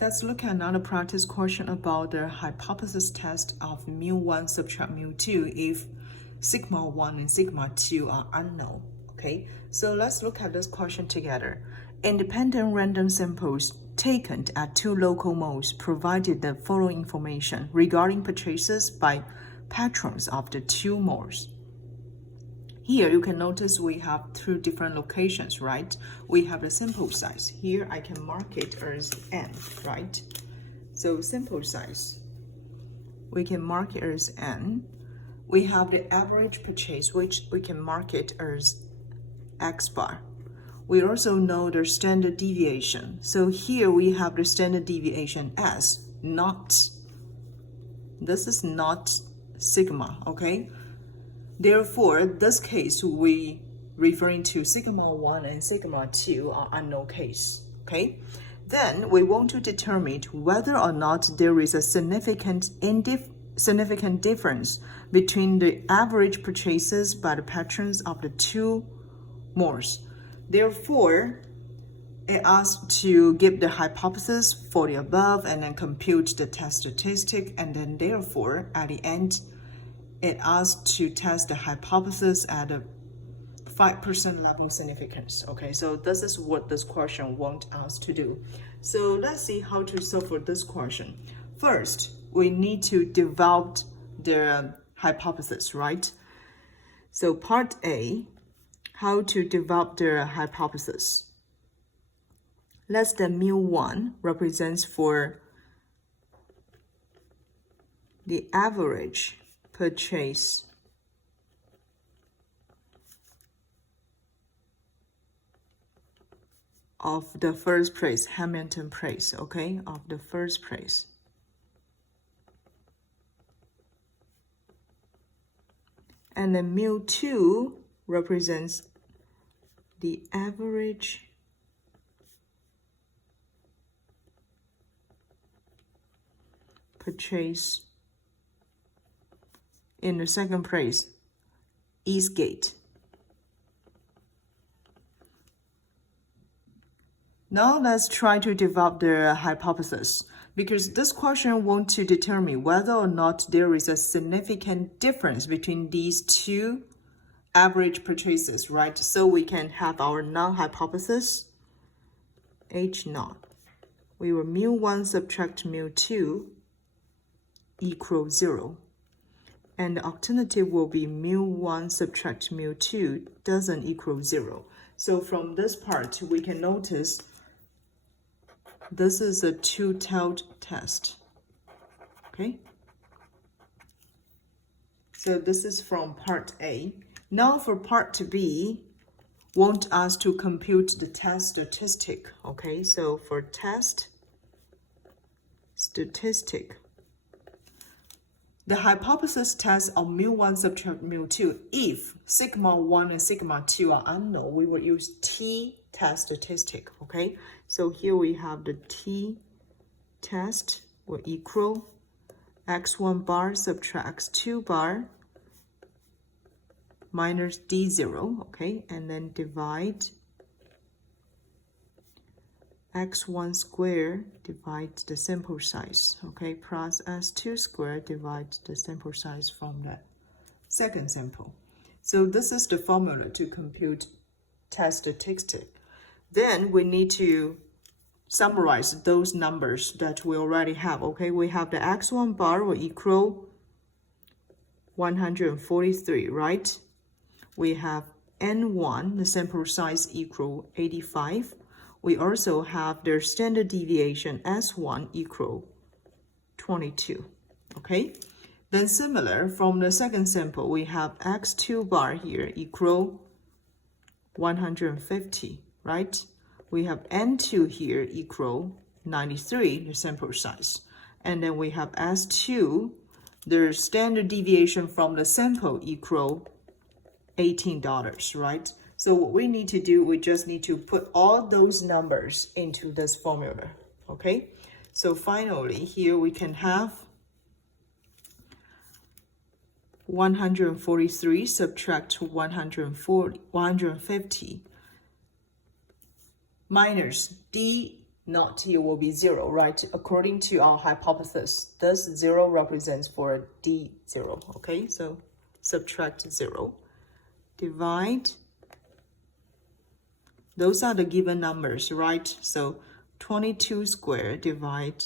Let's look at another practice question about the hypothesis test of mu1 subtract mu2 if sigma 1 and sigma 2 are unknown. Okay, so let's look at this question together. Independent random samples taken at two local modes provided the following information regarding purchases by patrons of the two malls. Here you can notice we have two different locations, right? We have the sample size. Here I can mark it as n, right? So sample size, we can mark it as n. We have the average purchase, which we can mark it as x bar. We also know the standard deviation. So here we have the standard deviation as not, this is not sigma, okay? Therefore, this case we referring to sigma 1 and sigma 2 are unknown case, okay? Then we want to determine whether or not there is a significant difference between the average purchases by the patrons of the two malls. Therefore, it asks to give the hypothesis for the above and then compute the test statistic, and then therefore at the end it asks to test the hypothesis at a 5% level significance. Okay, so this is what this question wants us to do. So let's see how to solve for this question. First, we need to develop the hypothesis, right? So part A, how to develop the hypothesis. Let's the mu1 represents for the average purchase of the first place, Hamilton place, okay, of the first place. And then mu2 represents the average purchase in the second place, Eastgate. Now let's try to develop the hypothesis, because this question wants to determine whether or not there is a significant difference between these two average purchases, right? So we can have our non-hypothesis, H0. We will mu1 subtract mu2 equal 0. And the alternative will be mu1 subtract mu2 doesn't equal 0. So from this part, we can notice this is a two-tailed test, okay? So this is from part A. Now for part B, want us to compute the test statistic, okay? So for test statistic, the hypothesis test of mu1 subtract mu2, if sigma 1 and sigma 2 are unknown, we will use t test statistic, okay? So here we have the t test will equal x1 bar subtracts 2 bar minus d0, okay? And then divide x1 square divides the sample size, okay, plus s2 square divides the sample size from the second sample. So this is the formula to compute test statistic. Then we need to summarize those numbers that we already have, okay? We have the x1 bar will equal 143, right? We have n1, the sample size equal 85. We also have their standard deviation S1 equal 22, okay? Then similar, from the second sample, we have x2 bar here equal 150, right? We have n2 here equal 93, the sample size. And then we have S2, the standard deviation from the sample equal $18, right? So what we need to do, we just need to put all those numbers into this formula, okay? So finally, here we can have 143 subtract 150 minus D not here will be 0, right? According to our hypothesis, this 0 represents for D0, okay? So subtract 0, divide, those are the given numbers, right? So 22 squared divide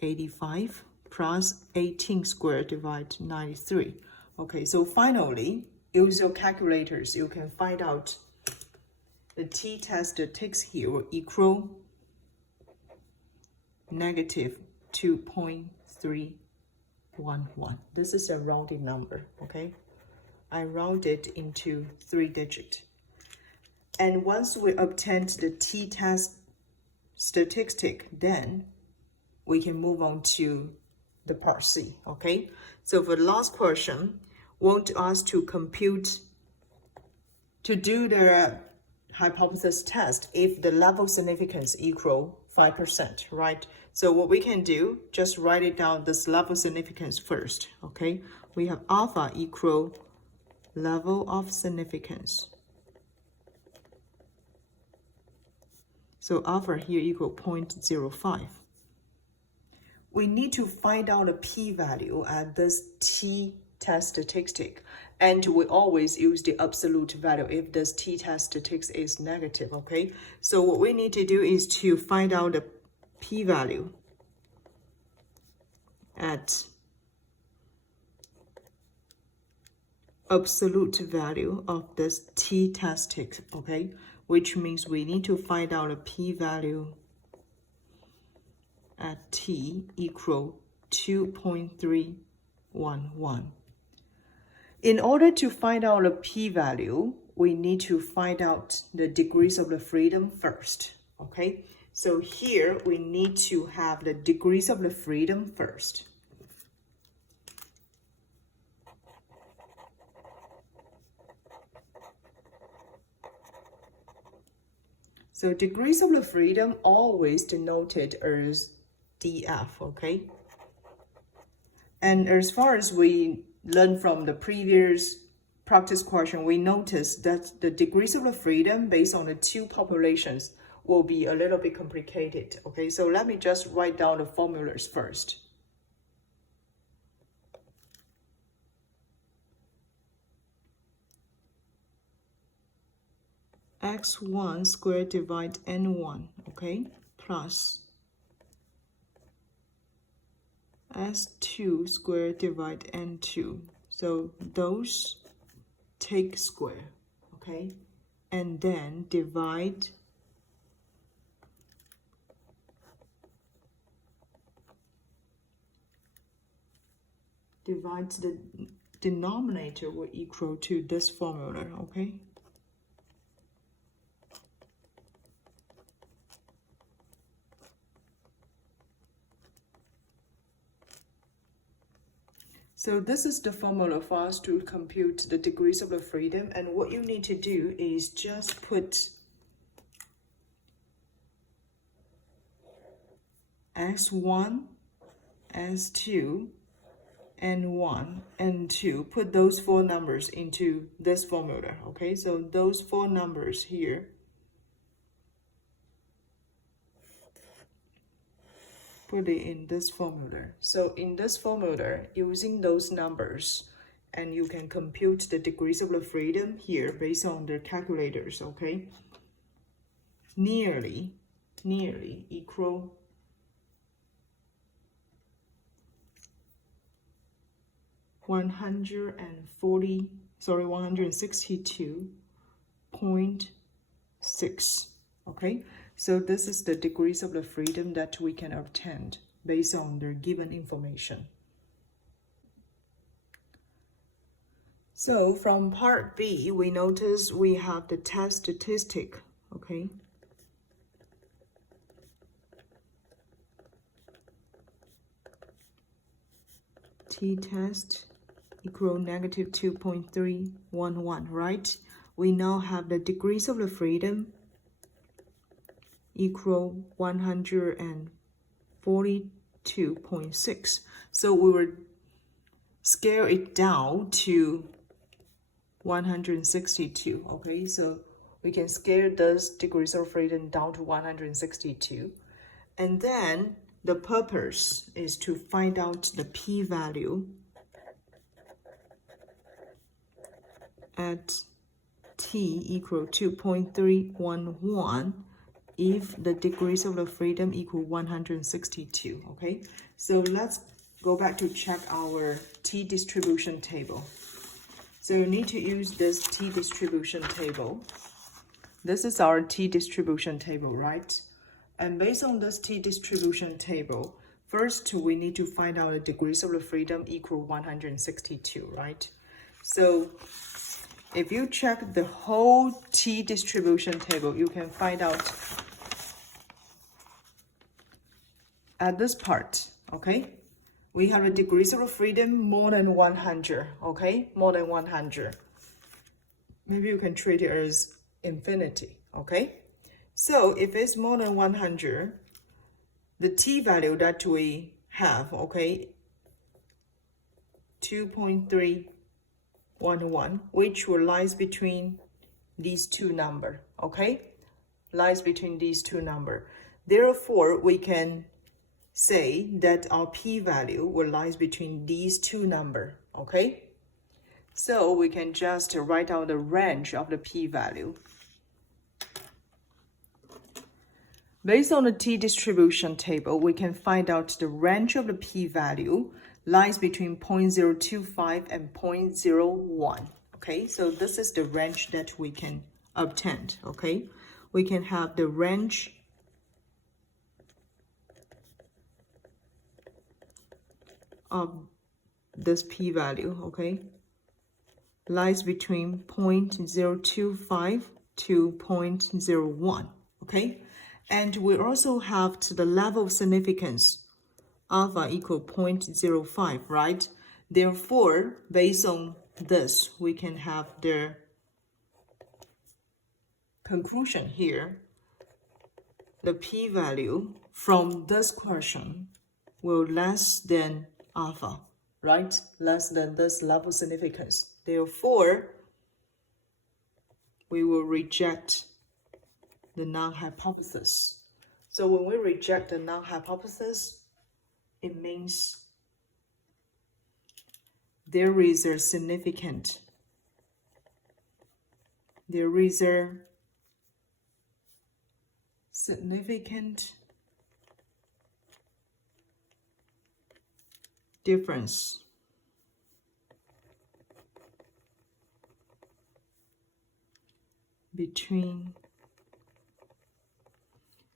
85 plus 18 squared divide 93. Okay, so finally, use your calculators. You can find out the t-test statistics here will equal negative 2.311. This is a rounded number, okay? I round it into 3 digits. And once we obtain the t-test statistic, then we can move on to the part C, okay? So for the last question, want us to compute, to do the hypothesis test if the level significance equal 5%, right? So what we can do, just write it down, this level significance first, okay? We have alpha equal level of significance. So alpha here equal 0.05. We need to find out a p-value at this t-test statistic, and we always use the absolute value if this t-test statistic is negative, okay? So what we need to do is to find out the p-value at absolute value of this t-test statistic, okay? Which means we need to find out a p-value at t equal 2.311. In order to find out a p-value, we need to find out the degrees of the freedom first, okay? So here we need to have the degrees of the freedom first. So degrees of the freedom always denoted as df, okay? And as far as we learned from the previous practice question, we noticed that the degrees of the freedom based on the two populations will be a little bit complicated, okay? So let me just write down the formulas first. x1 squared divide n1, okay, plus s2 squared divide n2. So those take square, okay, and then divide the denominator will equal to this formula, okay? So this is the formula for us to compute the degrees of the freedom, and what you need to do is just put x1, s2, n1, n2, put those 4 numbers into this formula, okay? So those 4 numbers here, put it in this formula. So in this formula, using those numbers, and you can compute the degrees of the freedom here based on the calculators, okay? Nearly equal 162.6, okay? So this is the degrees of the freedom that we can obtain based on the given information. So from part B, we notice we have the test statistic, okay? T-test equal negative 2.311, right? We now have the degrees of the freedom equal 142.6. So we will scale it down to 162, okay? So we can scale this degrees of freedom down to 162. And then the purpose is to find out the p-value at t equal to 0.311 if the degrees of the freedom equal 162, okay? So let's go back to check our t distribution table. So you need to use this t distribution table. This is our t distribution table, right? And based on this t distribution table, first we need to find out the degrees of the freedom equal 162, right? So if you check the whole t distribution table, you can find out at this part, okay? We have the degrees of freedom more than 100, okay? More than 100. Maybe you can treat it as infinity, okay? So if it's more than 100, the t value that we have, okay, 2.311, which will lies between these two numbers, okay? Lies between these two numbers. Therefore, we can say that our p-value will lies between these two numbers, okay? So we can just write out the range of the p-value. Based on the t distribution table, we can find out the range of the p-value lies between 0.025 and 0.01, okay? So this is the range that we can obtain, okay? We can have the range of this p-value, okay, lies between 0.025 to 0.01, okay? And we also have to the level of significance alpha equal 0.05, right? Therefore, based on this, we can have the conclusion here. The p-value from this question will less than alpha, right? Less than this level of significance. Therefore, we will reject the null hypothesis. So when we reject the null hypothesis, it means there is a significant difference between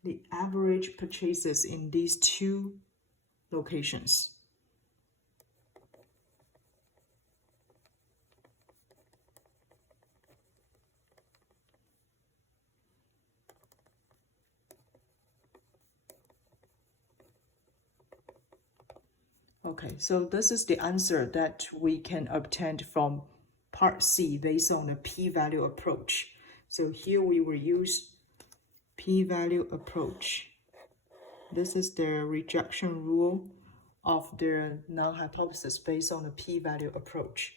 the average purchases in these two locations. Okay, so this is the answer that we can obtain from part C based on the p-value approach. So here we will use p-value approach. This is the rejection rule of the null hypothesis based on the p-value approach.